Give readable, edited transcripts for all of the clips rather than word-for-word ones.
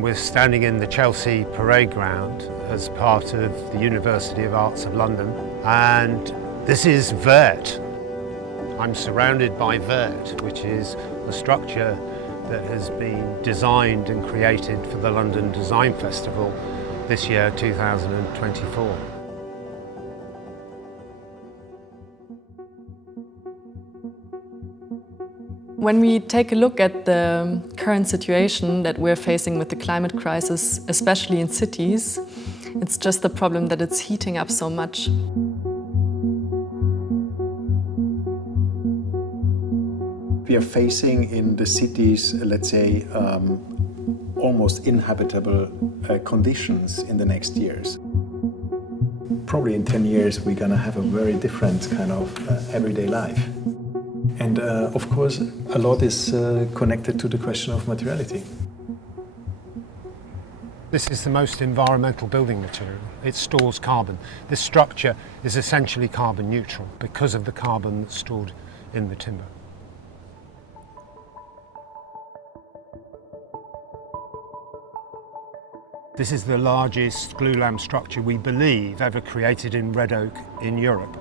We're standing in the Chelsea Parade Ground as part of the University of Arts of London, and this is Vert. I'm surrounded by Vert, which is a structure that has been designed and created for the London Design Festival this year, 2024. When we take a look at the current situation that we're facing with the climate crisis, especially in cities, it's just the problem that it's heating up so much. We are facing in the cities, let's say, almost inhabitable conditions in the next years. Probably in 10 years we're going to have a very different kind of everyday life. And of course, a lot is connected to the question of materiality. This is the most environmental building material. It stores carbon. This structure is essentially carbon neutral because of the carbon that's stored in the timber. This is the largest glulam structure we believe ever created in red oak in Europe.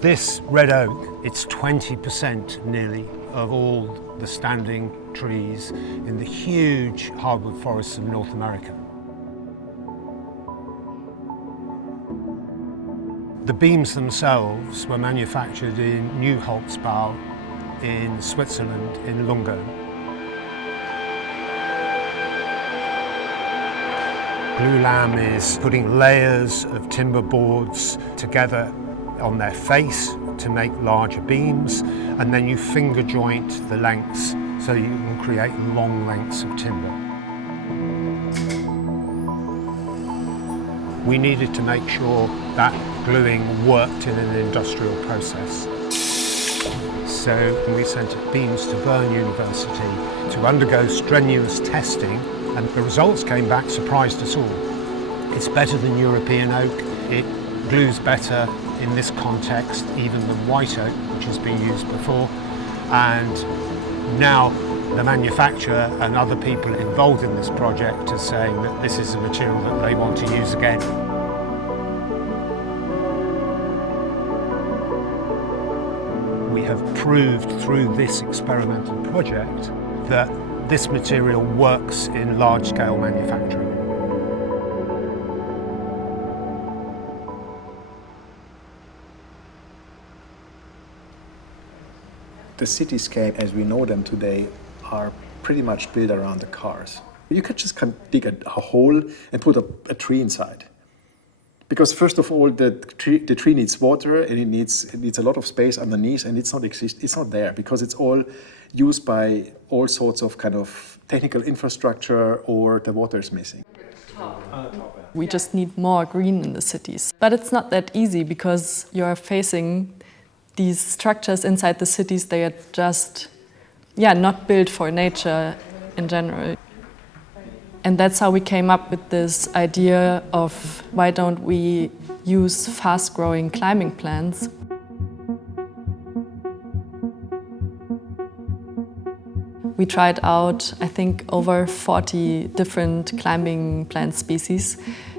This red oak, it's 20% nearly of all the standing trees in the huge hardwood forests of North America. The beams themselves were manufactured in New Holzbau in Switzerland, in Lungo. Glulam is putting layers of timber boards together on their face to make larger beams, and then you finger joint the lengths so you can create long lengths of timber. We needed to make sure that gluing worked in an industrial process. So we sent beams to Vert University to undergo strenuous testing, and the results came back, surprised us all. It's better than European oak, it glues better in this context even than white oak, which has been used before. And now the manufacturer and other people involved in this project are saying that this is a material that they want to use again. We have proved through this experimental project that this material works in large-scale manufacturing. The cityscape as we know them today are pretty much built around the cars. You could just dig a hole and put a tree inside. Because first of all, the tree needs water and it needs a lot of space underneath, and it's not there because it's all used by all sorts of kind of technical infrastructure, or the water is missing. We just need more green in the cities. But it's not that easy because you're facing these structures inside the cities. They are just, not built for nature in general. And that's how we came up with this idea of why don't we use fast-growing climbing plants. We tried out, I think, over 40 different climbing plant species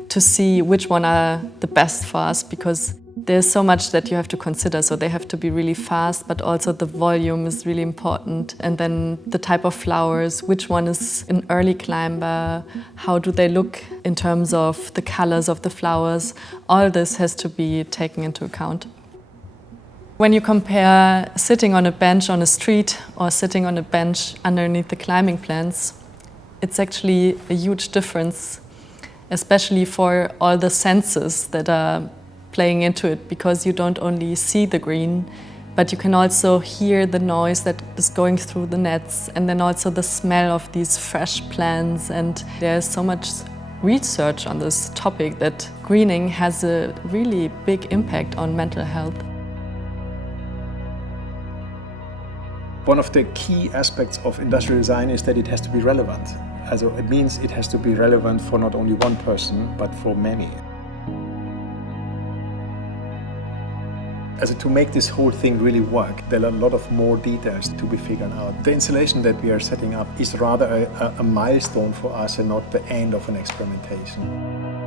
to see which one are the best for us, because there's so much that you have to consider. So they have to be really fast, but also the volume is really important. And then the type of flowers, which one is an early climber, how do they look in terms of the colors of the flowers. All this has to be taken into account. When you compare sitting on a bench on a street or sitting on a bench underneath the climbing plants, it's actually a huge difference, especially for all the senses that are playing into it, because you don't only see the green, but you can also hear the noise that is going through the nets, and then also the smell of these fresh plants. And there's so much research on this topic that greening has a really big impact on mental health. One of the key aspects of industrial design is that it has to be relevant. Also, it means it has to be relevant for not only one person, but for many. As to make this whole thing really work, there are a lot of more details to be figured out. The installation that we are setting up is rather a milestone for us and not the end of an experimentation.